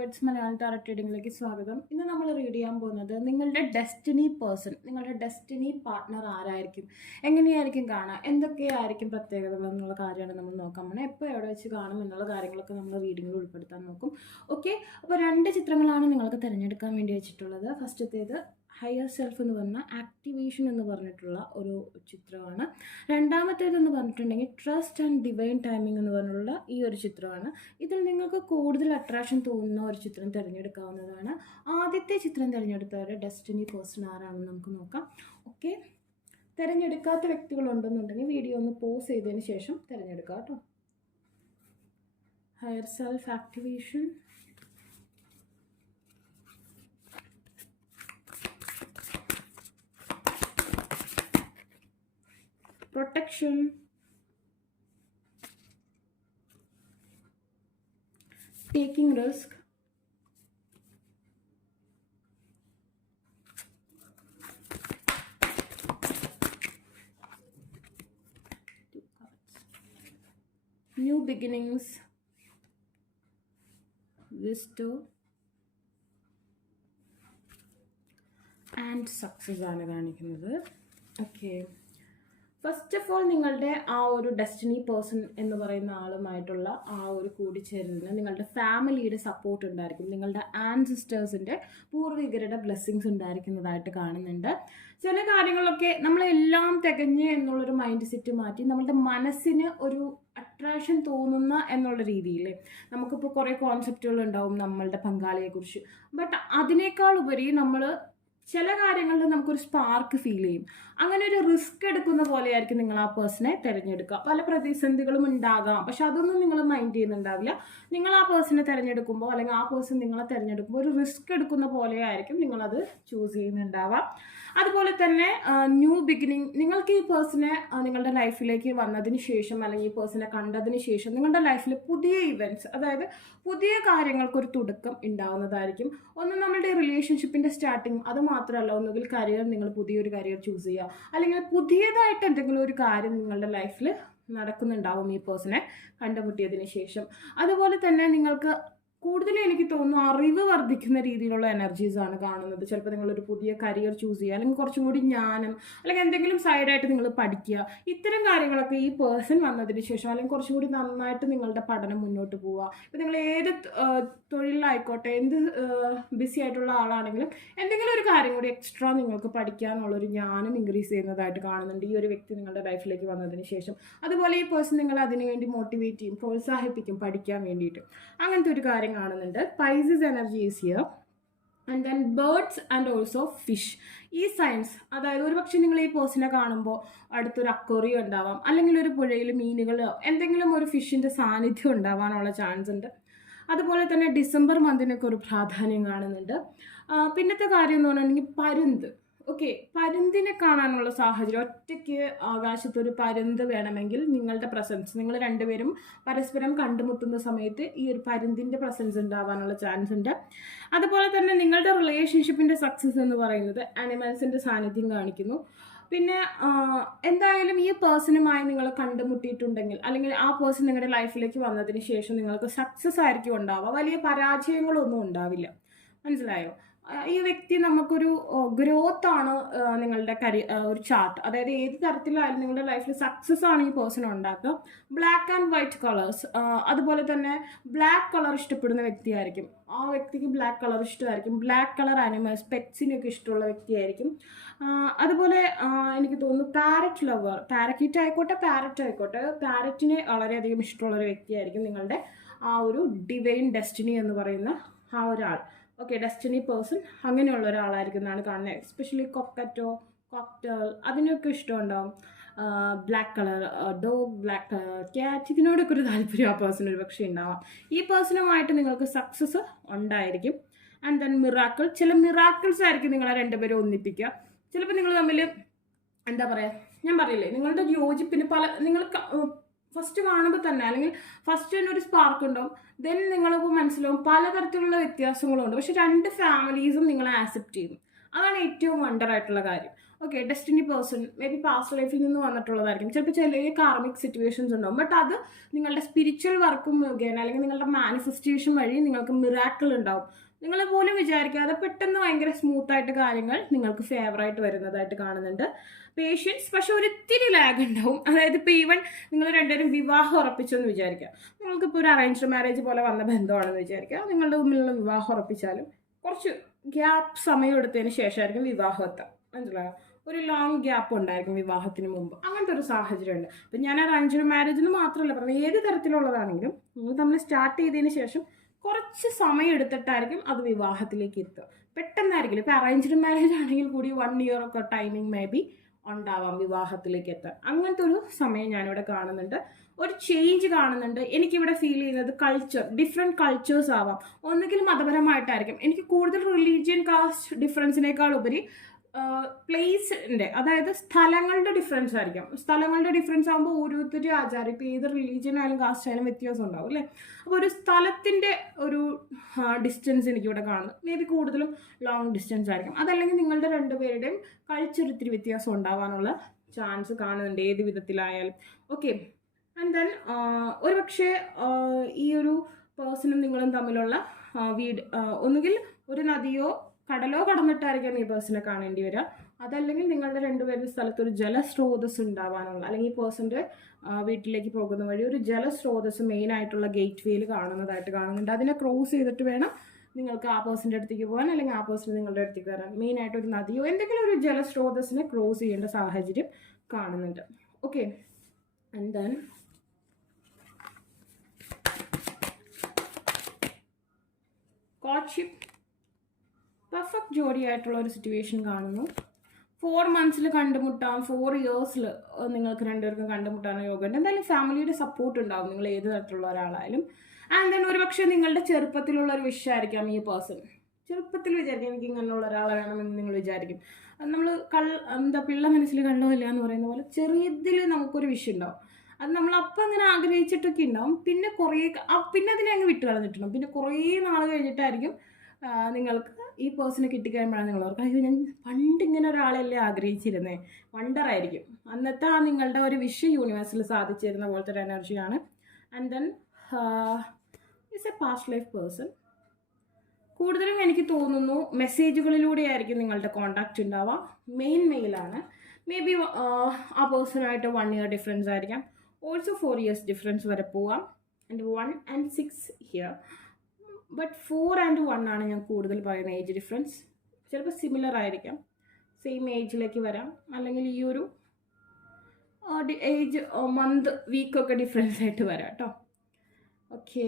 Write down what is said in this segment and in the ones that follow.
Words Malayalam tarot റീഡിങ്ങിലേക്ക് സ്വാഗതം. ഇന്ന് നമ്മൾ റീഡ് ചെയ്യാൻ പോകുന്നത് നിങ്ങളുടെ ഡെസ്റ്റിനി പേഴ്സൺ, നിങ്ങളുടെ ഡെസ്റ്റിനി പാർട്ട്ണർ ആരായിരിക്കും, എങ്ങനെയായിരിക്കും കാണുക, എന്തൊക്കെയായിരിക്കും പ്രത്യേകതകൾ എന്നുള്ള കാര്യമാണ് നമ്മൾ നോക്കാൻ പോകുന്നത്. എപ്പോൾ എവിടെ വെച്ച് കാണും എന്നുള്ള കാര്യങ്ങളൊക്കെ നമ്മൾ റീഡിങ്ങിൽ ഉൾപ്പെടുത്താൻ നോക്കും. ഓക്കെ, അപ്പോൾ 2 ചിത്രങ്ങളാണ് നിങ്ങൾക്ക് തിരഞ്ഞെടുക്കാൻ വേണ്ടി വെച്ചിട്ടുള്ളത്. ഫസ്റ്റത്തേത് ഹയർ സെൽഫ് എന്ന് പറഞ്ഞ ആക്ടിവേഷൻ എന്ന് പറഞ്ഞിട്ടുള്ള ഒരു ചിത്രമാണ്. രണ്ടാമത്തേതെന്ന് പറഞ്ഞിട്ടുണ്ടെങ്കിൽ ട്രസ്റ്റ് ആൻഡ് ഡിവൈൻ ടൈമിംഗ് എന്ന് പറഞ്ഞിട്ടുള്ള ഈ ഒരു ചിത്രമാണ്. ഇതിൽ നിങ്ങൾക്ക് കൂടുതൽ അട്രാക്ഷൻ തോന്നുന്ന ഒരു ചിത്രം തിരഞ്ഞെടുക്കാവുന്നതാണ്. ആദ്യത്തെ ചിത്രം തിരഞ്ഞെടുത്തവരുടെ ഡെസ്റ്റിനി പേഴ്സൺ ആരാണെന്ന് നമുക്ക് നോക്കാം. ഓക്കെ, തിരഞ്ഞെടുക്കാത്ത വ്യക്തികളുണ്ടെന്നുണ്ടെങ്കിൽ വീഡിയോ ഒന്ന് പോസ് ചെയ്തതിന് ശേഷം തിരഞ്ഞെടുക്കാം കേട്ടോ. Higher self activation, protection, taking risk, new beginnings, wisdom and success ആണ് കാണിക്കുന്നത്. ഓക്കെ, ഫസ്റ്റ് ഓഫ് ഓൾ നിങ്ങളുടെ ആ ഒരു ഡെസ്റ്റിനി പേഴ്സൺ എന്ന് പറയുന്ന ആളുമായിട്ടുള്ള ആ ഒരു കൂടിച്ചേരലിന് നിങ്ങളുടെ ഫാമിലിയുടെ സപ്പോർട്ട് ഉണ്ടായിരിക്കും, നിങ്ങളുടെ ആൻസിസ്റ്റേഴ്സിൻ്റെ പൂർവികരുടെ ബ്ലെസ്സിങ്സ് ഉണ്ടായിരിക്കുന്നതായിട്ട് കാണുന്നുണ്ട്. ചില കാര്യങ്ങളൊക്കെ നമ്മളെല്ലാം തികഞ്ഞ് എന്നുള്ളൊരു മൈൻഡ് സെറ്റ് മാറ്റി നമ്മളുടെ മനസ്സിന് ഒരു അട്രാക്ഷൻ തോന്നുന്ന എന്നുള്ള രീതിയിൽ നമുക്കിപ്പോൾ കുറേ കോൺസെപ്റ്റുകൾ ഉണ്ടാവും നമ്മളുടെ പങ്കാളിയെക്കുറിച്ച്. ബട്ട് അതിനേക്കാൾ ഉപരി നമ്മൾ ചില കാര്യങ്ങളിൽ നമുക്കൊരു സ്പാർക്ക് ഫീൽ ചെയ്യും. അങ്ങനെ ഒരു റിസ്ക് എടുക്കുന്ന പോലെയായിരിക്കും നിങ്ങൾ ആ പേഴ്സണെ തിരഞ്ഞെടുക്കുക. പല പ്രതിസന്ധികളും ഉണ്ടാകാം, പക്ഷെ അതൊന്നും നിങ്ങൾ മൈൻഡ് ചെയ്യുന്നുണ്ടാവില്ല. നിങ്ങൾ ആ പേഴ്സണെ തിരഞ്ഞെടുക്കുമ്പോൾ അല്ലെങ്കിൽ ആ പേഴ്സൺ നിങ്ങളെ തിരഞ്ഞെടുക്കുമ്പോൾ ഒരു റിസ്ക് എടുക്കുന്ന പോലെയായിരിക്കും നിങ്ങളത് ചൂസ് ചെയ്യുന്നുണ്ടാവുക. അതുപോലെ തന്നെ ന്യൂ ബിഗിനിങ്, നിങ്ങൾക്ക് ഈ പേഴ്സണെ നിങ്ങളുടെ ലൈഫിലേക്ക് വന്നതിന് ശേഷം അല്ലെങ്കിൽ ഈ പേഴ്സണെ കണ്ടതിന് ശേഷം നിങ്ങളുടെ ലൈഫിൽ പുതിയ ഇവൻറ്റ്സ്, അതായത് പുതിയ കാര്യങ്ങൾക്കൊരു തുടക്കം ഉണ്ടാവുന്നതായിരിക്കും. ഒന്ന് നമ്മളുടെ റിലേഷൻഷിപ്പിൻ്റെ സ്റ്റാർട്ടിങ്, അത് മാത്രമല്ല ഒന്നുകിൽ കരിയർ, നിങ്ങൾ പുതിയൊരു കരിയർ ചൂസ് ചെയ്യുക, അല്ലെങ്കിൽ പുതിയതായിട്ട് എന്തെങ്കിലും ഒരു കാര്യം നിങ്ങളുടെ ലൈഫിൽ നടക്കുന്നുണ്ടാവും ഈ പേഴ്സണെ കണ്ടുമുട്ടിയതിന് ശേഷം. അതുപോലെ തന്നെ നിങ്ങൾക്ക് കൂടുതലും എനിക്ക് തോന്നുന്നു അറിവ് വർദ്ധിക്കുന്ന രീതിയിലുള്ള എനർജീസാണ് കാണുന്നത്. ചിലപ്പോൾ നിങ്ങളൊരു പുതിയ കരിയർ ചൂസ് ചെയ്യുക, അല്ലെങ്കിൽ കുറച്ചും കൂടി ജ്ഞാനം, അല്ലെങ്കിൽ എന്തെങ്കിലും സൈഡായിട്ട് നിങ്ങൾ പഠിക്കുക. ഇത്തരം കാര്യങ്ങളൊക്കെ ഈ പേഴ്സൺ വന്നതിന് ശേഷം അല്ലെങ്കിൽ കുറച്ചും കൂടി നന്നായിട്ട് നിങ്ങളുടെ പഠനം മുന്നോട്ട് പോവുക. ഇപ്പോൾ നിങ്ങൾ ഏത് തൊഴിലായിക്കോട്ടെ, എന്ത് ബിസി ആയിട്ടുള്ള ആളാണെങ്കിലും എന്തെങ്കിലും ഒരു കാര്യം കൂടി എക്സ്ട്രാ നിങ്ങൾക്ക് പഠിക്കാനുള്ളൊരു ജ്ഞാനം ഇൻക്രീസ് ചെയ്യുന്നതായിട്ട് കാണുന്നുണ്ട് ഈ ഒരു വ്യക്തി നിങ്ങളുടെ ലൈഫിലേക്ക് വന്നതിന് ശേഷം. അതുപോലെ ഈ പേഴ്സൺ നിങ്ങൾ അതിനുവേണ്ടി മോട്ടിവേറ്റ് ചെയ്യും, പ്രോത്സാഹിപ്പിക്കും പഠിക്കാൻ വേണ്ടിയിട്ട്. അങ്ങനത്തെ ഒരു കാര്യം കാണുന്നുണ്ട്. Pisces energy is here. And then birds and also fish. ഈ സയൻസ്, അതായത് ഒരു പക്ഷേ നിങ്ങൾ ഈ പേഴ്സണെ കാണുമ്പോൾ അടുത്തൊരു അക്വേറിയം ഉണ്ടാവാം, അല്ലെങ്കിൽ ഒരു പുഴയിൽ മീനുകളോ എന്തെങ്കിലും ഒരു ഫിഷിൻ്റെ സാന്നിധ്യം ഉണ്ടാവാനുള്ള ചാൻസ് ഉണ്ട്. അതുപോലെ തന്നെ ഡിസംബർ മന്തിനൊക്കെ ഒരു പ്രാധാന്യം കാണുന്നുണ്ട്. പിന്നത്തെ കാര്യം എന്ന് പറഞ്ഞിട്ടുണ്ടെങ്കിൽ പരുന്ത്. ഓക്കെ, പരുന്തിനെ കാണാനുള്ള സാഹചര്യം, ഒറ്റയ്ക്ക് ആകാശത്തൊരു പരുന്ത് വേണമെങ്കിൽ നിങ്ങളുടെ പ്രസൻസ്, നിങ്ങൾ രണ്ടുപേരും പരസ്പരം കണ്ടുമുട്ടുന്ന സമയത്ത് ഈ ഒരു പരുന്തിൻ്റെ പ്രസൻസ് ഉണ്ടാവാനുള്ള ചാൻസ് ഉണ്ട്. അതുപോലെ തന്നെ നിങ്ങളുടെ റിലേഷൻഷിപ്പിൻ്റെ സക്സസ് എന്ന് പറയുന്നത് ആനിമൽസിൻ്റെ സാന്നിധ്യം കാണിക്കുന്നു. പിന്നെ എന്തായാലും ഈ പേഴ്സണുമായി നിങ്ങൾ കണ്ടുമുട്ടിയിട്ടുണ്ടെങ്കിൽ അല്ലെങ്കിൽ ആ പേഴ്സൺ നിങ്ങളുടെ ലൈഫിലേക്ക് വന്നതിന് ശേഷം നിങ്ങൾക്ക് സക്സസ് ആയിരിക്കും ഉണ്ടാവുക, വലിയ പരാജയങ്ങളൊന്നും ഉണ്ടാവില്ല. മനസ്സിലായോ? ഈ വ്യക്തി നമുക്കൊരു ഗ്രോത്ത് ആണ് നിങ്ങളുടെ ഒരു ചാർട്ട്, അതായത് ഏത് തരത്തിലായാലും നിങ്ങളുടെ ലൈഫിൽ സക്സസ് ആണ് ഈ പേഴ്സൺ ഉണ്ടാക്കുക. ബ്ലാക്ക് ആൻഡ് വൈറ്റ് കളേഴ്സ്, അതുപോലെ തന്നെ ബ്ലാക്ക് കളർ ഇഷ്ടപ്പെടുന്ന വ്യക്തിയായിരിക്കും. ആ വ്യക്തിക്ക് ബ്ലാക്ക് കളർ ഇഷ്ടമായിരിക്കും. ബ്ലാക്ക് കളർ ആനിമൽസ്, പെറ്റ്സിനൊക്കെ ഇഷ്ടമുള്ള വ്യക്തിയായിരിക്കും. അതുപോലെ എനിക്ക് തോന്നുന്നു പാരറ്റ് ലവർ, പാരക്കീറ്റ് ആയിക്കോട്ടെ പാരറ്റ് ആയിക്കോട്ടെ, പാരറ്റിനെ വളരെയധികം ഇഷ്ടമുള്ളൊരു വ്യക്തിയായിരിക്കും നിങ്ങളുടെ ആ ഒരു ഡിവൈൻ ഡെസ്റ്റിനി എന്ന് പറയുന്ന ആ ഒരാൾ. ഓക്കെ, ഡെസ്റ്റിനി പേഴ്സൺ അങ്ങനെയുള്ള ഒരാളായിരിക്കും എന്നാണ് കാണുന്നത്. എസ്പെഷ്യലി കൊക്കറ്റോ, കോക്ടെയിൽ അതിനൊക്കെ ഇഷ്ടമുണ്ടാവും. Black colour dog, black colour cat, ഇതിനോടൊക്കെ ഒരു താല്പര്യം ആ പേഴ്സൺ ഒരു പക്ഷേ ഉണ്ടാവാം. ഈ പേഴ്സണുമായിട്ട് നിങ്ങൾക്ക് സക്സസ് ഉണ്ടായിരിക്കും. ആൻഡ് ദെൻ മിറാക്കിൾ, ചില മിറാക്കിൾസ് ആയിരിക്കും നിങ്ങളെ രണ്ടുപേരും ഒന്നിപ്പിക്കുക. ചിലപ്പോൾ നിങ്ങൾ തമ്മിൽ എന്താ പറയുക, ഞാൻ പറയില്ലേ, നിങ്ങളുടെ യോജിപ്പിന് നിങ്ങൾ ഫസ്റ്റ് കാണുമ്പോൾ തന്നെ അല്ലെങ്കിൽ ഫസ്റ്റ് തന്നെ ഒരു സ്പാർക്ക് ഉണ്ടാവും. ദെൻ നിങ്ങൾക്ക് മനസ്സിലാവും പലതരത്തിലുള്ള വ്യത്യാസങ്ങളുണ്ട്, പക്ഷെ 2 ഫാമിലീസും നിങ്ങളെ ആക്സെപ്റ്റ് ചെയ്യും. അതാണ് ഏറ്റവും വണ്ടർ ആയിട്ടുള്ള കാര്യം. Okay, destiny person may be past ലൈഫിൽ നിന്ന് വന്നിട്ടുള്ളതായിരിക്കും. ചിലപ്പോൾ ചില കാർമിക് സിറ്റുവേഷൻസ് ഉണ്ടാവും. ബട്ട് അത് നിങ്ങളുടെ സ്പിരിച്വൽ വർക്കും മുഖേന അല്ലെങ്കിൽ നിങ്ങളുടെ മാനിഫെസ്റ്റേഷൻ വഴി നിങ്ങൾക്ക് മിറാക്കിൾ ഉണ്ടാവും. നിങ്ങൾ പോലും വിചാരിക്കാതെ പെട്ടെന്ന് ഭയങ്കര സ്മൂത്തായിട്ട് കാര്യങ്ങൾ നിങ്ങൾക്ക് ഫേവറായിട്ട് വരുന്നതായിട്ട് കാണുന്നുണ്ട്. പേഷ്യൻസ്, പക്ഷെ ഒരിത്തിരി ലാഗ് ഉണ്ടാവും. അതായത് ഇപ്പോൾ ഈവൻ നിങ്ങൾ രണ്ടുപേരും വിവാഹം ഉറപ്പിച്ചെന്ന് വിചാരിക്കുക. നിങ്ങൾക്കിപ്പോൾ ഒരു അറേഞ്ച്ഡ് മാരേജ് പോലെ വന്ന ബന്ധമാണെന്ന് വിചാരിക്കുക. നിങ്ങളുടെ മുമ്പിലുള്ള വിവാഹം ഉറപ്പിച്ചാലും കുറച്ച് ഗ്യാപ്പ് സമയം എടുത്തതിന് ശേഷമായിരിക്കും വിവാഹം എത്താം. മനസ്സിലായോ? ഒരു ലോങ് ഗ്യാപ്പ് ഉണ്ടായിരിക്കും വിവാഹത്തിന് മുമ്പ്. അങ്ങനത്തെ ഒരു സാഹചര്യം ഉണ്ട്. ഇപ്പം ഞാൻ അറേഞ്ച്ഡ് മാരേജിന് മാത്രമല്ല പറഞ്ഞത്, ഏത് തരത്തിലുള്ളതാണെങ്കിലും നിങ്ങൾ തമ്മിൽ സ്റ്റാർട്ട് ചെയ്തതിന് ശേഷം കുറച്ച് സമയം എടുത്തിട്ടായിരിക്കും അത് വിവാഹത്തിലേക്ക് എത്തുക. പെട്ടെന്നായിരിക്കില്ല. ഇപ്പം അറേഞ്ച്ഡ് മാരേജ് ആണെങ്കിൽ കൂടി 1 year ഒക്കെ ടൈമിങ് മേ ബി ഉണ്ടാവാം വിവാഹത്തിലേക്ക് എത്താൻ. അങ്ങനത്തെ ഒരു സമയം ഞാനിവിടെ കാണുന്നുണ്ട്. ഒരു ചേഞ്ച് കാണുന്നുണ്ട്. എനിക്കിവിടെ ഫീൽ ചെയ്യുന്നത് കൾച്ചർ, ഡിഫറെൻറ്റ് കൾച്ചേഴ്സ് ആവാം. ഒന്നുകിൽ മതപരമായിട്ടായിരിക്കും. എനിക്ക് കൂടുതൽ റിലീജിയൻ കാസ്റ്റ് ഡിഫറൻസിനേക്കാൾ ഉപരി പ്ലേസിൻ്റെ, അതായത് സ്ഥലങ്ങളുടെ ഡിഫറൻസ് ആയിരിക്കും. സ്ഥലങ്ങളുടെ ഡിഫറൻസ് ആകുമ്പോൾ ഓരോരുത്തരും ആചാരം, ഇപ്പോൾ ഏത് റിലീജിയൻ ആയാലും കാസ്റ്റ് ആയാലും വ്യത്യാസം ഉണ്ടാവും അല്ലേ. അപ്പോൾ ഒരു സ്ഥലത്തിൻ്റെ ഒരു ഡിസ്റ്റൻസ് എനിക്കിവിടെ കാണുന്നു. മേ ബി കൂടുതലും ലോങ് ഡിസ്റ്റൻസ് ആയിരിക്കും. അതല്ലെങ്കിൽ നിങ്ങളുടെ രണ്ടുപേരുടെയും കൾച്ചർ ഇത്തിരി വ്യത്യാസം ഉണ്ടാവാനുള്ള ചാൻസ് കാണുന്നുണ്ട് ഏത് വിധത്തിലായാലും. ഓക്കെ, ആൻഡ് ദെൻ ഒരു പക്ഷേ ഈ ഒരു പേഴ്സണും നിങ്ങളും തമ്മിലുള്ള വീട് ഒന്നുകിൽ ഒരു നദിയോ കടലോ കടന്നിട്ടായിരിക്കാം ഈ പേഴ്സണെ കാണേണ്ടി വരിക. അതല്ലെങ്കിൽ നിങ്ങളുടെ രണ്ടുപേരുടെ സ്ഥലത്ത് ഒരു ജലസ്രോതസ് ഉണ്ടാവാനുള്ള, അല്ലെങ്കിൽ ഈ പേഴ്സൻ്റെ വീട്ടിലേക്ക് പോകുന്ന വഴി ഒരു ജലസ്രോതസ് മെയിൻ ആയിട്ടുള്ള ഗേറ്റ് വേയിൽ കാണുന്നതായിട്ട് കാണുന്നുണ്ട്. അതിനെ ക്രോസ് ചെയ്തിട്ട് വേണം നിങ്ങൾക്ക് ആ പേഴ്സൻ്റെ അടുത്തേക്ക് പോകാൻ, അല്ലെങ്കിൽ ആ പേഴ്സൺ നിങ്ങളുടെ അടുത്തേക്ക് വരാൻ. മെയിനായിട്ട് ഒരു നദിയോ എന്തെങ്കിലും ഒരു ജലസ്രോതസ്സിനെ ക്രോസ് ചെയ്യേണ്ട സാഹചര്യം കാണുന്നുണ്ട്. ഓക്കെ, ആൻഡ് ദെൻ കോർട്ട്ഷിപ്പ് പെർഫെക്റ്റ് ജോഡിയായിട്ടുള്ള ഒരു സിറ്റുവേഷൻ കാണുന്നു. 4 months കണ്ടുമുട്ടാം, 4 years നിങ്ങൾക്ക് രണ്ടുപേർക്കും കണ്ടുമുട്ടാനോ യോഗമുണ്ട്. എന്തായാലും ഫാമിലിയുടെ സപ്പോർട്ട് ഉണ്ടാവും, നിങ്ങൾ ഏത് തരത്തിലുള്ള ഒരാളായാലും. ആൻഡ് ദെൻ ഒരുപക്ഷെ നിങ്ങളുടെ ചെറുപ്പത്തിലുള്ള ഒരു വിഷയമായിരിക്കാം ഈ പേഴ്സൺ. ചെറുപ്പത്തിൽ വിചാരിക്കും എനിക്ക് ഇങ്ങനെയുള്ള ഒരാളെ വേണമെന്ന് നിങ്ങൾ വിചാരിക്കും. നമ്മൾ പിള്ള മനസ്സിൽ കണ്ടോയില്ല എന്ന് പറയുന്ന പോലെ ചെറിയതിൽ നമുക്കൊരു വിഷയം ഉണ്ടാവും. അത് നമ്മൾ അപ്പം അങ്ങനെ ആഗ്രഹിച്ചിട്ടൊക്കെ ഉണ്ടാവും. പിന്നെ പിന്നെ അതിനെ അങ്ങ് വിട്ട് കളഞ്ഞിട്ടുണ്ടാവും. പിന്നെ കുറേ നാൾ കഴിഞ്ഞിട്ടായിരിക്കും നിങ്ങൾക്ക് ഈ പേഴ്സണെ കിട്ടിക്കഴിയുമ്പോഴാണ് നിങ്ങൾ ഓർക്കുക, അയ്യോ ഞാൻ പണ്ട് ഇങ്ങനെ ഒരാളെയല്ലേ ആഗ്രഹിച്ചിരുന്നേ. വണ്ടറായിരിക്കും. അന്നത്തെ ആ നിങ്ങളുടെ ഒരു വിഷ് യൂണിവേഴ്സിൽ സാധിച്ചിരുന്ന പോലത്തെ ഒരു എനർജിയാണ്. And then it's A past life person. കൂടുതലും എനിക്ക് തോന്നുന്നു മെസ്സേജുകളിലൂടെ ആയിരിക്കും നിങ്ങളുടെ കോണ്ടാക്റ്റ് ഉണ്ടാവുക. മെയിലാണ്. മേ ബി ആ പേഴ്സണായിട്ട് 1 year ഡിഫറൻസ് ആയിരിക്കാം. ഓൾസോ 4 years ഡിഫറൻസ് വരെ പോവാം. And 1 and 6 here. But 4 and 1 ആണ് ഞാൻ കൂടുതൽ പറയുന്ന ഏജ് ഡിഫറൻസ്. ചിലപ്പോൾ സിമിലർ ആയിരിക്കാം, സെയിം ഏജിലേക്ക് വരാം. അല്ലെങ്കിൽ ഈ ഒരു ഏജ് മന്ത് വീക്കൊക്കെ ഡിഫറൻസ് ആയിട്ട് വരാം കേട്ടോ. ഓക്കെ,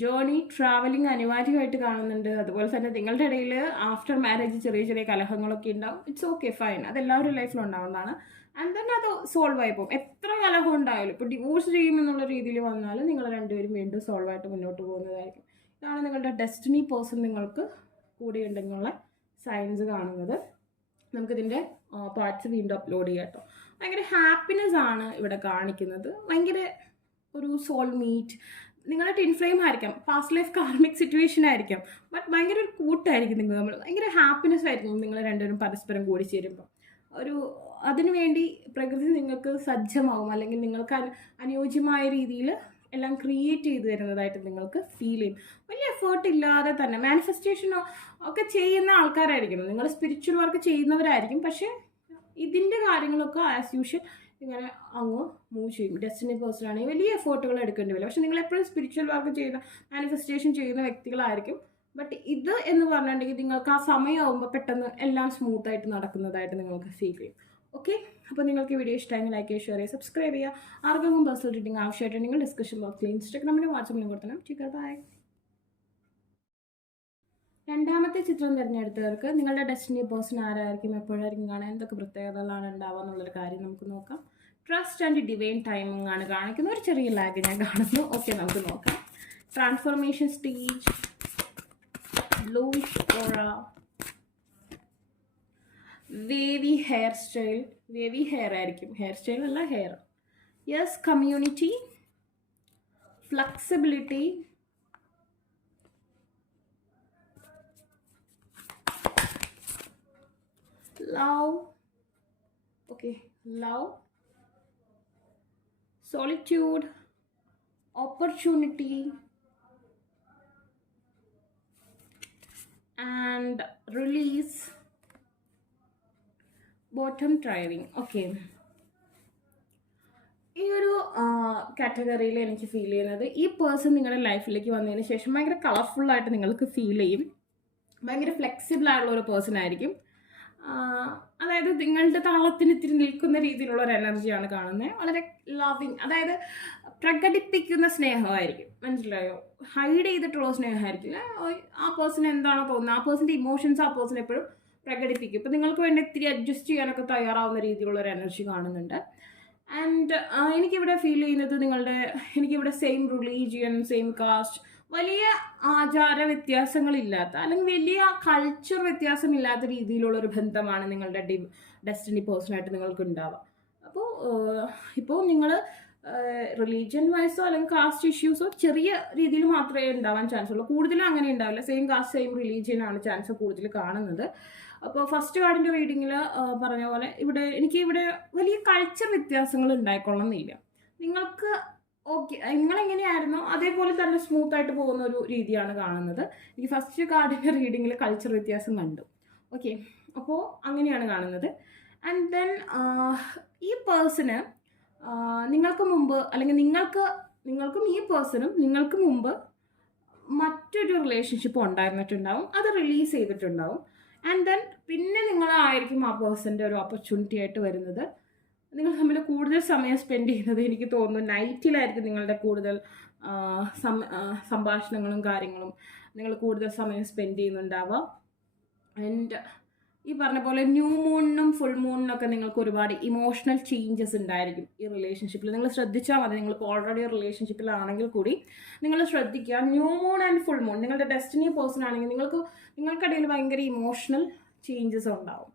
ജേർണി ട്രാവലിംഗ് അനിവാര്യമായിട്ട് കാണുന്നുണ്ട്. അതുപോലെ തന്നെ നിങ്ങളുടെ ഇടയിൽ ആഫ്റ്റർ മാരേജ് ചെറിയ ചെറിയ കലഹങ്ങളൊക്കെ ഉണ്ടാവും. It's okay, fine. അതെല്ലാവരും ലൈഫിൽ ഉണ്ടാവുന്നതാണ്. ആൻഡ് ദെൻ അത് സോൾവ് ആയി പോകും. എത്ര കലഹം ഉണ്ടായാലും, ഇപ്പോൾ ഡിവോഴ്സ് ചെയ്യുമെന്നുള്ള രീതിയിൽ വന്നാലും നിങ്ങൾ രണ്ടുപേരും വീണ്ടും സോൾവ് ആയിട്ട് മുന്നോട്ട് പോകുന്നതായിരിക്കും. ഇതാണ് നിങ്ങളുടെ ഡെസ്റ്റിനി പേഴ്സൺ നിങ്ങൾക്ക് കൂടെ ഉണ്ടെന്നുള്ള സയൻസ് കാണുന്നത്. നമുക്കിതിൻ്റെ പാർട്സ് വീണ്ടും അപ്ലോഡ് ചെയ്യാം കേട്ടോ. ഭയങ്കര ഹാപ്പിനെസ് ആണ് ഇവിടെ കാണിക്കുന്നത്. ഭയങ്കര ഒരു സോൾമേറ്റ്. നിങ്ങളുടെ ടിൻ ഫ്ലെയിം ആയിരിക്കാം, പാസ്റ്റ് ലൈഫ് കാർമിക് സിറ്റുവേഷൻ ആയിരിക്കാം, ബട്ട് ഭയങ്കര ഒരു കൂട്ടായിരിക്കും നിങ്ങൾ തമ്മിൽ. ഭയങ്കര ഹാപ്പിനെസ് ആയിരിക്കും നിങ്ങൾ രണ്ടുപേരും പരസ്പരം കൂടി ചേരുമ്പോൾ. അതിനുവേണ്ടി പ്രകൃതി നിങ്ങൾക്ക് സജ്ജമാവും, അല്ലെങ്കിൽ നിങ്ങൾക്ക് അനുയോജ്യമായ രീതിയിൽ എല്ലാം ക്രിയേറ്റ് ചെയ്ത് തരുന്നതായിട്ട് നിങ്ങൾക്ക് ഫീൽ ചെയ്യും. വലിയ എഫേർട്ട് ഇല്ലാതെ തന്നെ മാനിഫെസ്റ്റേഷനോ ഒക്കെ ചെയ്യുന്ന ആൾക്കാരായിരിക്കും നിങ്ങൾ. സ്പിരിച്വൽ വർക്ക് ചെയ്യുന്നവരായിരിക്കും. പക്ഷേ ഇതിൻ്റെ കാര്യങ്ങളൊക്കെ ആസ് യൂഷ്വൽ ഇങ്ങനെ അങ്ങ് മൂവ് ചെയ്യും. ഡെസ്റ്റിനി പേഴ്സൺ ആണെങ്കിൽ വലിയ എഫേർട്ടുകൾ എടുക്കേണ്ടി വരില്ല. പക്ഷെ നിങ്ങൾ എപ്പോഴും സ്പിരിച്വൽ വർക്ക് ചെയ്യുന്ന, മാനിഫെസ്റ്റേഷൻ ചെയ്യുന്ന വ്യക്തികളായിരിക്കും. ബട്ട് ഇത് എന്ന് പറഞ്ഞിട്ടുണ്ടെങ്കിൽ നിങ്ങൾക്ക് ആ സമയമാകുമ്പോൾ പെട്ടെന്ന് എല്ലാം സ്മൂത്തായിട്ട് നടക്കുന്നതായിട്ട് നിങ്ങൾക്ക് ഫീൽ ചെയ്യും. ഓക്കെ, അപ്പോൾ നിങ്ങൾക്ക് ഈ വീഡിയോ ഇഷ്ടമെങ്കിൽ ലൈക്ക് ചെയ്യുക, ഷെയർ ചെയ്യുക, സബ്സ്ക്രൈബ് ചെയ്യുക. ആർക്കെങ്കിലും പേഴ്സണൽ റീഡിംഗ് ആവശ്യമായിട്ടുണ്ടെങ്കിൽ ഡിസ്ക്രിപ്ഷൻ ബോക്സിൽ ഇൻസ്റ്റാഗ്രാമിലും വാട്സാപ്പിലും കൊടുത്തണം. Take by. രണ്ടാമത്തെ ചിത്രം തിരഞ്ഞെടുത്തവർക്ക് നിങ്ങളുടെ ഡെസ്റ്റിനി പേഴ്സൺ ആരായിരിക്കും, എപ്പോഴായിരിക്കും കാണാൻ, എന്തൊക്കെ പ്രത്യേകതകളാണ് ഉണ്ടാവുക എന്നുള്ളൊരു കാര്യം നമുക്ക് നോക്കാം. ട്രസ്റ്റ് ആൻഡ് ഡിവൈൻ ടൈമിംഗ് ആണ് കാണിക്കുന്നത്. ഒരു ചെറിയ ലാഗ് ഞാൻ കാണുന്നു. ഓക്കെ, നമുക്ക് നോക്കാം. ട്രാൻസ്ഫോർമേഷൻ സ്റ്റേജ്, ബ്ലൂയിഷ് ഓറ, വേവി ഹെയർ സ്റ്റൈൽ. വേവി ഹെയർ ആയിരിക്കും, ഹെയർ സ്റ്റൈൽ അല്ല, hair. Yes, community, flexibility, love, okay, love, solitude, opportunity, and release, bottom driving. Okay, ഈ ഒരു കാറ്റഗറിയിൽ എനിക്ക് ഫീൽ ചെയ്യുന്നത് ഈ പേഴ്സൺ നിങ്ങളുടെ ലൈഫിലേക്ക് വന്നതിന് ശേഷം ഭയങ്കര കളർഫുള്ളായിട്ട് നിങ്ങൾക്ക് ഫീൽ ചെയ്യും. ഭയങ്കര ഫ്ലെക്സിബിൾ ആയിട്ടുള്ള ഒരു പേഴ്സൺ ആയിരിക്കും. അതായത് നിങ്ങളുടെ താളത്തിന് ഇത്തിരി നിൽക്കുന്ന രീതിയിലുള്ള ഒരു എനർജിയാണ് കാണുന്നത്. വളരെ ലവിങ്, അതായത് പ്രകടിപ്പിക്കുന്ന സ്നേഹമായിരിക്കും. മനസ്സിലായോ? ഹൈഡ് ചെയ്തിട്ടുള്ള സ്നേഹമായിരിക്കില്ല. ആ പേഴ്സൺ എന്താണോ തോന്നുന്നത്, ആ പേഴ്സൻ്റെ ഇമോഷൻസ് ആ പേഴ്സൺ എപ്പോഴും പ്രകടിപ്പിക്കും. ഇപ്പം നിങ്ങൾക്ക് വേണ്ടി ഇത്തിരി അഡ്ജസ്റ്റ് ചെയ്യാനൊക്കെ തയ്യാറാവുന്ന രീതിയിലുള്ള ഒരു എനർജി കാണുന്നുണ്ട്. ആൻഡ് എനിക്കിവിടെ ഫീൽ ചെയ്യുന്നത് എനിക്കിവിടെ സെയിം റിലീജിയൻ, സെയിം കാസ്റ്റ്, വലിയ ആചാര വ്യത്യാസങ്ങളില്ലാത്ത അല്ലെങ്കിൽ വലിയ കൾച്ചർ വ്യത്യാസമില്ലാത്ത രീതിയിലുള്ളൊരു ബന്ധമാണ് നിങ്ങളുടെ ഡെസ്റ്റിനി പേഴ്സണായിട്ട് നിങ്ങൾക്ക് ഉണ്ടാവുക. ഇപ്പോൾ നിങ്ങൾ റിലീജിയൻ വൈസോ അല്ലെങ്കിൽ കാസ്റ്റ് ഇഷ്യൂസോ ചെറിയ രീതിയിൽ മാത്രമേ ഉണ്ടാവാൻ ചാൻസ് ഉള്ളൂ. കൂടുതലും അങ്ങനെ ഉണ്ടാവില്ല. സെയിം കാസ്റ്റ് സെയിം റിലീജിയനാണ് ചാൻസ് കൂടുതൽ കാണുന്നത്. അപ്പോൾ ഫസ്റ്റ് കാർഡിൻ്റെ റീഡിങ്ങിൽ പറഞ്ഞ പോലെ എനിക്കിവിടെ വലിയ കൾച്ചർ വ്യത്യാസങ്ങൾ ഉണ്ടായിക്കൊള്ളുന്നില്ല. നിങ്ങൾക്ക് ഓക്കെ, നിങ്ങളെങ്ങനെയായിരുന്നോ അതേപോലെ തന്നെ സ്മൂത്ത് ആയിട്ട് പോകുന്ന ഒരു രീതിയാണ് കാണുന്നത്. എനിക്ക് ഫസ്റ്റ് കാർഡിൻ്റെ റീഡിങ്ങിൽ കൾച്ചർ വ്യത്യാസം കണ്ടു. ഓക്കെ, അപ്പോൾ അങ്ങനെയാണ് കാണുന്നത്. ആൻഡ് ദെൻ ഈ പേഴ്സണ് നിങ്ങൾക്ക് മുമ്പ് അല്ലെങ്കിൽ നിങ്ങൾക്കും ഈ പേഴ്സണും നിങ്ങൾക്ക് മുമ്പ് മറ്റൊരു റിലേഷൻഷിപ്പ് ഉണ്ടായിരുന്നിട്ടുണ്ടാവും. അത് റിലീസ് ചെയ്തിട്ടുണ്ടാവും. ആൻഡ് ദെൻ പിന്നെ നിങ്ങളായിരിക്കും ആ പേഴ്സൻ്റെ ഒരു ഓപ്പർച്യൂണിറ്റി ആയിട്ട് വരുന്നത്. നിങ്ങൾ തമ്മിൽ കൂടുതൽ സമയം സ്പെൻഡ് ചെയ്യുന്നത് എനിക്ക് തോന്നുന്നു നൈറ്റിലായിരിക്കും. നിങ്ങളുടെ കൂടുതൽ സംഭാഷണങ്ങളും കാര്യങ്ങളും നിങ്ങൾ കൂടുതൽ സമയം സ്പെൻഡ് ചെയ്യുന്നുണ്ടാവുക. ആൻഡ് ഈ പറഞ്ഞ പോലെ ന്യൂ മൂണിനും ഫുൾ മൂണിനൊക്കെ നിങ്ങൾക്ക് ഒരുപാട് ഇമോഷണൽ ചേഞ്ചസ് ഉണ്ടായിരിക്കും ഈ റിലേഷൻഷിപ്പിൽ. നിങ്ങൾ ശ്രദ്ധിച്ചാൽ മതി. നിങ്ങളിപ്പോൾ ഓൾറെഡി റിലേഷൻഷിപ്പിലാണെങ്കിൽ കൂടി നിങ്ങൾ ശ്രദ്ധിക്കുക. New moon and full moon നിങ്ങളുടെ ഡെസ്റ്റിനി പേഴ്സൺ ആണെങ്കിൽ നിങ്ങൾക്കിടയിൽ ഭയങ്കര ഇമോഷണൽ ചേഞ്ചസ് ഉണ്ടാവും.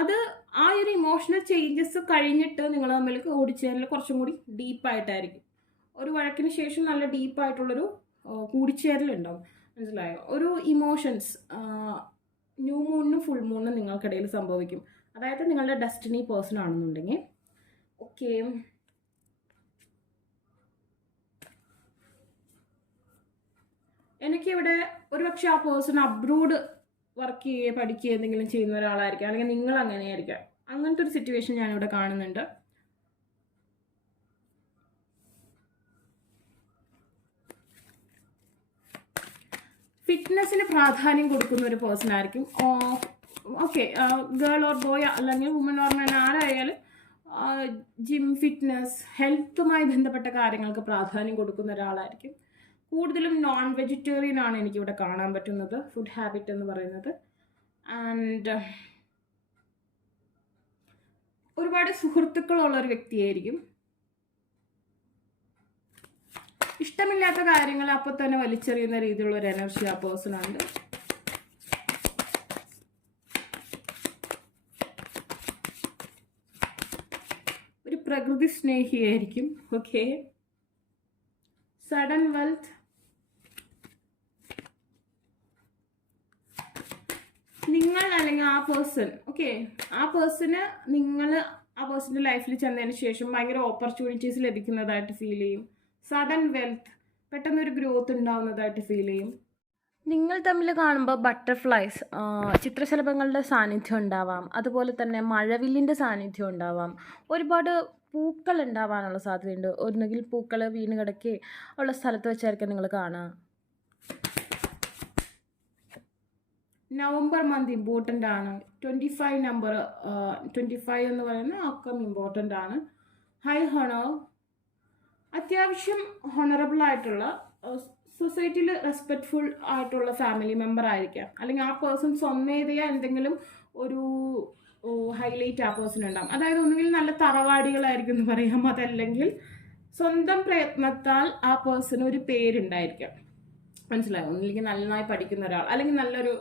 അത് ആ ഒരു ഇമോഷണൽ ചേഞ്ചസ് കഴിഞ്ഞിട്ട് നിങ്ങൾ തമ്മിൽ കൂടിച്ചേരൽ കുറച്ചും കൂടി ഡീപ്പായിട്ടായിരിക്കും. ഒരു വഴക്കിന് ശേഷം നല്ല ഡീപ്പായിട്ടുള്ളൊരു കൂടിച്ചേരലുണ്ടാവും. മനസ്സിലായോ? ഒരു ഇമോഷൻസ് ന്യൂ മൂണിനും ഫുൾ മൂണിനും നിങ്ങൾക്കിടയിൽ സംഭവിക്കും. അതായത് നിങ്ങളുടെ ഡെസ്റ്റിനി പേഴ്സൺ ആണെന്നുണ്ടെങ്കിൽ. ഓക്കെ, എനിക്കിവിടെ ഒരുപക്ഷെ ആ പേഴ്സൺ അബ്രോഡ് വർക്ക് ചെയ്യുക, പഠിക്കുക, എന്തെങ്കിലും ചെയ്യുന്ന ഒരാളായിരിക്കാം. അല്ലെങ്കിൽ നിങ്ങൾ അങ്ങനെയായിരിക്കാം. അങ്ങനത്തെ ഒരു സിറ്റുവേഷൻ ഞാനിവിടെ കാണുന്നുണ്ട്. ഫിറ്റ്നസ്സിന് പ്രാധാന്യം കൊടുക്കുന്ന ഒരു പേഴ്സൺ ആയിരിക്കും. ഓക്കെ, ഗേൾ ഓർ ബോയ് അല്ലെങ്കിൽ വുമൻ ഓർ മെൻ ആരായാലും ജിം, ഫിറ്റ്നസ്, ഹെൽത്തുമായി ബന്ധപ്പെട്ട കാര്യങ്ങൾക്ക് പ്രാധാന്യം കൊടുക്കുന്ന ഒരാളായിരിക്കും. കൂടുതലും നോൺ വെജിറ്റേറിയൻ ആണ് എനിക്കിവിടെ കാണാൻ പറ്റുന്നത്, ഫുഡ് ഹാബിറ്റ് എന്ന് പറയുന്നത്. ആൻഡ് ഒരുപാട് സുഹൃത്തുക്കളുള്ളൊരു വ്യക്തിയായിരിക്കും. ഇഷ്ടമില്ലാത്ത കാര്യങ്ങൾ അപ്പോൾ തന്നെ വലിച്ചെറിയുന്ന രീതിയിലുള്ള ഒരു എനർജി ആ പേഴ്സണുണ്ട്. ഒരു പ്രകൃതി സ്നേഹിയായിരിക്കും. ഓക്കെ, സഡൻ വെൽത്ത്, നിങ്ങൾ അല്ലെങ്കിൽ ആ പേഴ്സൺ, ഓക്കെ, ആ പേഴ്സണ് നിങ്ങൾ ആ പേഴ്സൻ്റെ ലൈഫിൽ ചെന്നതിന് ശേഷം ഭയങ്കര ഓപ്പർച്യൂണിറ്റീസ് ലഭിക്കുന്നതായിട്ട് ഫീൽ ചെയ്യും. സഡൻ വെൽത്ത്, പെട്ടെന്നൊരു ഗ്രോത്ത് ഉണ്ടാവുന്നതായിട്ട് ഫീൽ ചെയ്യും. നിങ്ങൾ തമ്മിൽ കാണുമ്പോൾ ബട്ടർഫ്ലൈസ്, ചിത്രശലഭങ്ങളുടെ സാന്നിധ്യം ഉണ്ടാവാം. അതുപോലെ തന്നെ മഴവില്ലിൻ്റെ സാന്നിധ്യം ഉണ്ടാവാം. ഒരുപാട് പൂക്കൾ ഉണ്ടാവാനുള്ള സാധ്യതയുണ്ട്. ഒന്നുകിൽ പൂക്കൾ വീണ് കിടക്കുകയോ ഉള്ള സ്ഥലത്ത് വെച്ചായിരിക്കും നിങ്ങൾ കാണുക. നവംബർ മന്ത് ഇമ്പോർട്ടൻ്റ് ആണ്. 25 നമ്പർ, 25 എന്ന് പറയുന്നത് അക്കം ഇമ്പോർട്ടൻ്റ് ആണ്. ഹൈ ഹോണർ, അത്യാവശ്യം ഹോണറബിൾ ആയിട്ടുള്ള, സൊസൈറ്റിയിൽ റെസ്പെക്റ്റ്ഫുൾ ആയിട്ടുള്ള ഫാമിലി മെമ്പർ ആയിരിക്കാം. അല്ലെങ്കിൽ ആ പേഴ്സൺ സ്വമേധയാ എന്തെങ്കിലും ഒരു ഹൈലൈറ്റ് ആ പേഴ്സൺ ഉണ്ടാകും. അതായത് ഒന്നുകിൽ നല്ല തറവാടികളായിരിക്കും എന്ന് പറയാം, അതല്ലെങ്കിൽ സ്വന്തം പ്രയത്നത്താൽ ആ പേഴ്സൺ ഒരു പേരുണ്ടായിരിക്കാം. മനസ്സിലായോ? ഒന്നില്ലെങ്കിൽ നന്നായി പഠിക്കുന്ന ഒരാൾ, അല്ലെങ്കിൽ നല്ലൊരു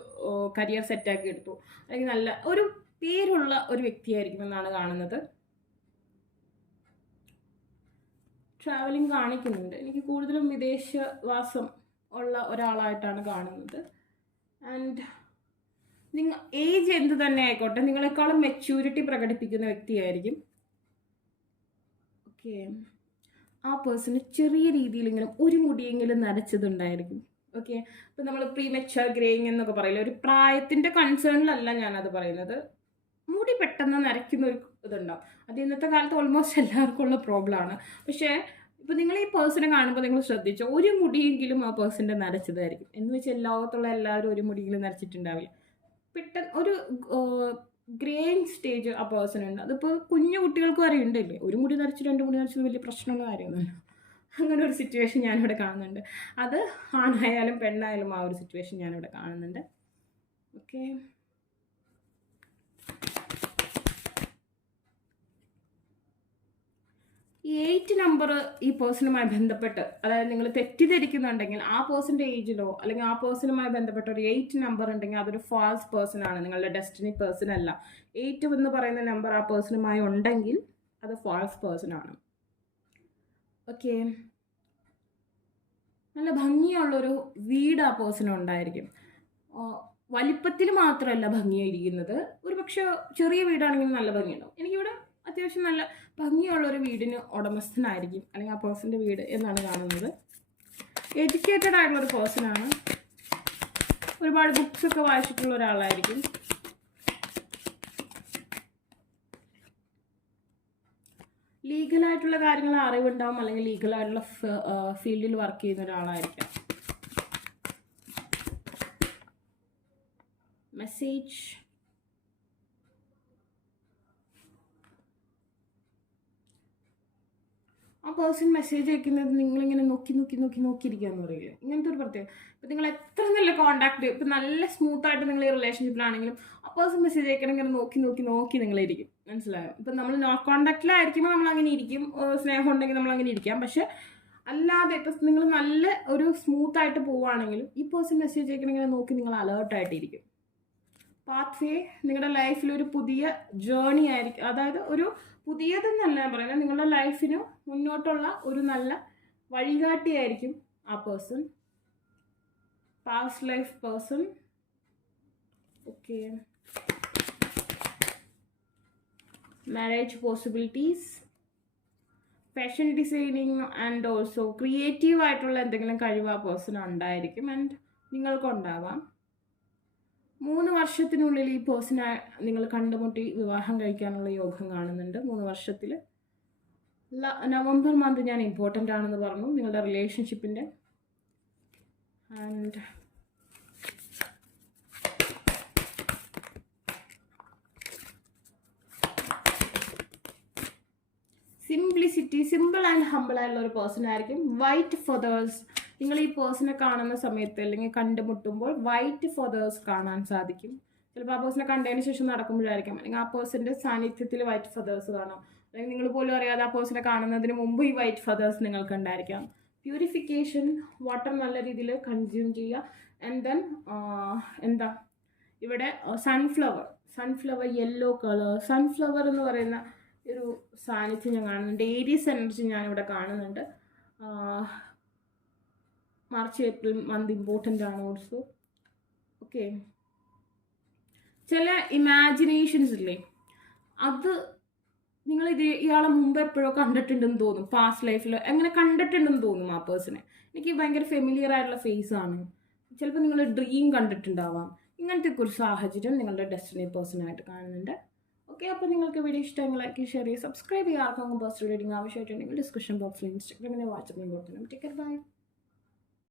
കരിയർ സെറ്റാക്കി എടുത്തു, അല്ലെങ്കിൽ നല്ല ഒരു പേരുള്ള ഒരു വ്യക്തിയായിരിക്കും എന്നാണ് കാണുന്നത്. ട്രാവലിംഗ് കാണിക്കുന്നുണ്ട്. എനിക്ക് കൂടുതലും വിദേശവാസം ഉള്ള ഒരാളായിട്ടാണ് കാണുന്നത്. ആൻഡ് നിങ്ങൾ ഏജ് എന്ത് തന്നെ ആയിക്കോട്ടെ, നിങ്ങളെക്കാളും മെച്യൂരിറ്റി പ്രകടിപ്പിക്കുന്ന വ്യക്തിയായിരിക്കും. ഓക്കെ, ആ പേഴ്സണ് ചെറിയ രീതിയിലെങ്കിലും ഒരു മുടിയെങ്കിലും നരച്ചതുണ്ടായിരിക്കും. ഓക്കെ, ഇപ്പം നമ്മൾ പ്രീ മെച്യൂർ ഗ്രേയിങ് എന്നൊക്കെ പറയില്ല, ഒരു പ്രായത്തിൻ്റെ കൺസേണിലല്ല ഞാനത് പറയുന്നത്. മുടി പെട്ടെന്ന് നരയ്ക്കുന്ന ഒരു ഇതുണ്ടാവും. അത് ഇന്നത്തെ കാലത്ത് ഓൾമോസ്റ്റ് എല്ലാവർക്കും ഉള്ള പ്രോബ്ലമാണ്. പക്ഷേ ഇപ്പം നിങ്ങൾ ഈ പേഴ്സണെ കാണുമ്പോൾ നിങ്ങൾ ശ്രദ്ധിച്ചോ, ഒരു മുടിയെങ്കിലും ആ പേഴ്സൻ്റെ നരച്ചതായിരിക്കും. എന്ന് വെച്ചാൽ ലോകത്തുള്ള എല്ലാവരും ഒരു മുടിയെങ്കിലും നരച്ചിട്ടുണ്ടാവില്ല. പെട്ടെന്ന് ഒരു ഗ്രേയിങ് സ്റ്റേജ് ആ പേഴ്സൺ ഉണ്ട്. അതിപ്പോൾ കുഞ്ഞു കുട്ടികൾക്ക് വരെ ഉണ്ടല്ലേ, ഒരു മുടി നരച്ച് 2 മുടി നരച്ചത് വലിയ പ്രശ്നമുള്ള കാര്യമൊന്നുമില്ല. അങ്ങനെ ഒരു സിറ്റുവേഷൻ ഞാനിവിടെ കാണുന്നുണ്ട്. അത് ആണായാലും പെണ്ണായാലും ആ ഒരു സിറ്റുവേഷൻ ഞാനിവിടെ കാണുന്നുണ്ട്. ഓക്കെ, 8 നമ്പർ ഈ പേഴ്സണുമായി ബന്ധപ്പെട്ട്, അതായത് നിങ്ങൾ തെറ്റിദ്ധരിക്കുന്നുണ്ടെങ്കിൽ ആ പേഴ്സൻ്റെ ഏജിലോ അല്ലെങ്കിൽ ആ പേഴ്സണുമായി ബന്ധപ്പെട്ട ഒരു 8 നമ്പർ ഉണ്ടെങ്കിൽ അതൊരു ഫാൾസ് പേഴ്സൺ ആണ്, നിങ്ങളുടെ ഡെസ്റ്റിനി പേഴ്സൺ അല്ല. 8 എന്ന് പറയുന്ന നമ്പർ ആ പേഴ്സണുമായി ഉണ്ടെങ്കിൽ അത് ഫാൾസ് പേഴ്സൺ ആണ്. ഓക്കെ, നല്ല ഭംഗിയുള്ളൊരു വീട് ആ പേഴ്സൺ ഉണ്ടായിരിക്കും. വലിപ്പത്തിൽ മാത്രമല്ല ഭംഗിയായിരിക്കുന്നത്, ഒരു പക്ഷേ ചെറിയ വീടാണെങ്കിലും നല്ല ഭംഗിയുണ്ടാവും. എനിക്കിവിടെ അത്യാവശ്യം നല്ല ഭംഗിയുള്ളൊരു വീടിന് ഉടമസ്ഥനായിരിക്കും, അല്ലെങ്കിൽ ആ പേഴ്സൻ്റെ വീട് എന്നാണ് കാണുന്നത്. എഡ്യൂക്കേറ്റഡ് ആയിട്ടുള്ളൊരു പേഴ്സണാണ്, ഒരുപാട് ബുക്സൊക്കെ വായിച്ചിട്ടുള്ള ഒരാളായിരിക്കും. ലീഗലായിട്ടുള്ള കാര്യങ്ങൾ അറിവുണ്ടാവും, അല്ലെങ്കിൽ ലീഗലായിട്ടുള്ള ഫീൽഡിൽ വർക്ക് ചെയ്യുന്ന ഒരാളായിരിക്കാം. മെസ്സേജ്, ആ പേഴ്സൺ മെസ്സേജ് അയക്കുന്നത് നിങ്ങളിങ്ങനെ നോക്കിയിരിക്കുകയെന്ന് പറയില്ലേ, ഇങ്ങനത്തെ ഒരു പ്രത്യേകം. ഇപ്പം നിങ്ങൾ എത്ര നല്ല കോൺടാക്ട്, ഇപ്പം നല്ല സ്മൂത്തായിട്ട് നിങ്ങൾ ഈ റിലേഷൻഷിപ്പിലാണെങ്കിലും ആ പേഴ്സൺ മെസ്സേജ് അയക്കണം ഇങ്ങനെ നോക്കി നിങ്ങളിരിക്കും. മനസ്സിലായോ? ഇപ്പം നമ്മൾ നോട്ട് കോൺടാക്റ്റിലായിരിക്കുമ്പോൾ നമ്മൾ അങ്ങനെ ഇരിക്കും, സ്നേഹം ഉണ്ടെങ്കിൽ നമ്മൾ അങ്ങനെ ഇരിക്കാം. പക്ഷെ അല്ലാതെ ഇപ്പം നിങ്ങൾ നല്ല ഒരു സ്മൂത്തായിട്ട് പോവുകയാണെങ്കിലും ഈ പേഴ്സൺ മെസ്സേജ് അയക്കണം ഇങ്ങനെ നോക്കി നിങ്ങൾ അലേർട്ടായിട്ടിരിക്കും. പാത്ത് വേ നിങ്ങളുടെ ലൈഫിൽ ഒരു പുതിയ ജേർണി ആയിരിക്കും, അതായത് ഒരു പുതിയതെന്നല്ല ഞാൻ പറയുന്നത്, നിങ്ങളുടെ ലൈഫിന് മുന്നോട്ടുള്ള ഒരു നല്ല വഴികാട്ടിയായിരിക്കും ആ person, past life person. Okay, marriage possibilities, fashion designing and also creative ആയിട്ടുള്ള എന്തെങ്കിലും കഴിവ് ആ പേഴ്സൺ ഉണ്ടായിരിക്കും, ആൻഡ് നിങ്ങൾക്കുണ്ടാവാം. 3 വർഷത്തിനുള്ളിൽ ഈ പേഴ്സണെ നിങ്ങൾ കണ്ടുമുട്ടി വിവാഹം കഴിക്കാനുള്ള യോഗം കാണുന്നുണ്ട്. 3 വർഷത്തിൽ നവംബർ മന്ത് ഞാൻ ഇമ്പോർട്ടൻ്റ് ആണെന്ന് പറഞ്ഞു നിങ്ങളുടെ റിലേഷൻഷിപ്പിൻ്റെ. And simplicity, simple and humble ആയിട്ടുള്ള ഒരു പേഴ്സൺ ആയിരിക്കും. വൈറ്റ് ഫെതേഴ്സ്, നിങ്ങൾ ഈ പേഴ്സണെ കാണുന്ന സമയത്ത് അല്ലെങ്കിൽ കണ്ടുമുട്ടുമ്പോൾ വൈറ്റ് ഫെതേഴ്സ് കാണാൻ സാധിക്കും. ചിലപ്പോൾ ആ പേഴ്സണെ കണ്ടതിന് ശേഷം നടക്കുമ്പോഴായിരിക്കും, അല്ലെങ്കിൽ ആ പേഴ്സൻ്റെ സാന്നിധ്യത്തിൽ വൈറ്റ് ഫെതേഴ്സ് കാണാം, അല്ലെങ്കിൽ നിങ്ങൾ പോലും അറിയാതെ ആ പേഴ്സണെ കാണുന്നതിന് മുമ്പ് ഈ വൈറ്റ് ഫെതേഴ്സ് നിങ്ങൾക്ക് ഉണ്ടായിരിക്കാം. പ്യൂരിഫിക്കേഷൻ, വാട്ടർ നല്ല രീതിയിൽ കൺസ്യൂം ചെയ്യുക. ആൻഡ് ദെൻ എന്താ ഇവിടെ സൺഫ്ലവർ യെല്ലോ കളർ, സൺഫ്ലവർ എന്ന് പറയുന്ന ഒരു സാന്നിധ്യം ഞാൻ കാണുന്നുണ്ട്. ഏരീസ് എനർജി ഞാനിവിടെ കാണുന്നുണ്ട്. മാർച്ച് ഏപ്രിൽ മന്ത് ഇമ്പോർട്ടൻ്റ് ആണ് ഓൾസോ. ഓക്കെ, ചില ഇമാജിനേഷൻസ് ഇല്ലേ, അത് നിങ്ങൾ ഇയാളെ മുമ്പ് എപ്പോഴോ കണ്ടിട്ടുണ്ടെന്ന് തോന്നും, പാസ്റ്റ് ലൈഫിൽ എങ്ങനെ കണ്ടിട്ടുണ്ടെന്ന് തോന്നും ആ പേഴ്സണെ. എനിക്ക് ഭയങ്കര ഫെമിലിയർ ആയിട്ടുള്ള ഫേസ് ആണ്. ചിലപ്പോൾ നിങ്ങൾ ഡ്രീം കണ്ടിട്ടുണ്ടാവാം. ഇങ്ങനത്തെ ഒരു സാഹചര്യം നിങ്ങളുടെ ഡെസ്റ്റിനി പേഴ്സണായിട്ട് കാണുന്നുണ്ട്. ഓക്കെ, അപ്പോൾ നിങ്ങൾക്ക് വീഡിയോ ഇഷ്ടമെങ്കിൽ ഷെയർ ചെയ്യുക, സബ്സ്ക്രൈബ് ചെയ്യുക. ആർക്കും പേഴ്സണൽ റീഡിംഗ് ആവശ്യമായിട്ടുണ്ടെങ്കിൽ ഡിസ്ക്രിപ്ഷൻ ബോക്സിൽ ഇൻസ്റ്റാഗ്രാമിനെ വാട്സപ്പിൽ കൊടുക്കണം. Take care, by.